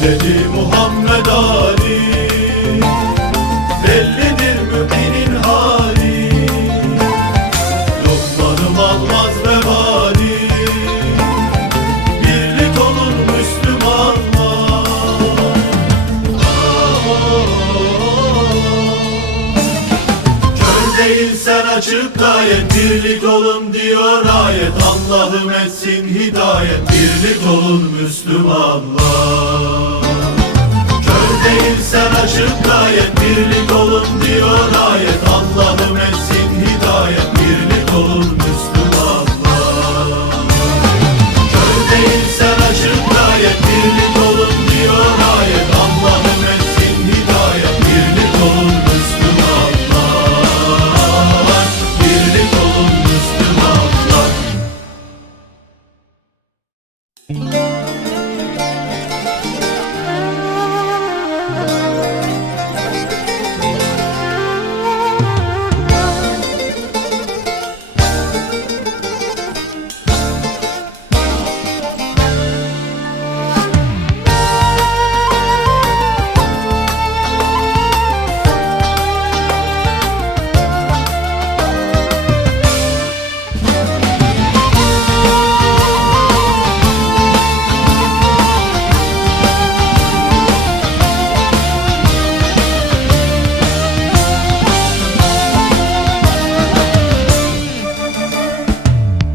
Müjdeli Muhammed Ali. açıp gayet Birlik olun diyor ayet. Allah'ım etsin hidayet. Birlik olun Müslümanlar. Kör değilsen açıp gayet Birlik olun diyor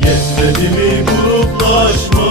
Yetmedi mi gruplaşma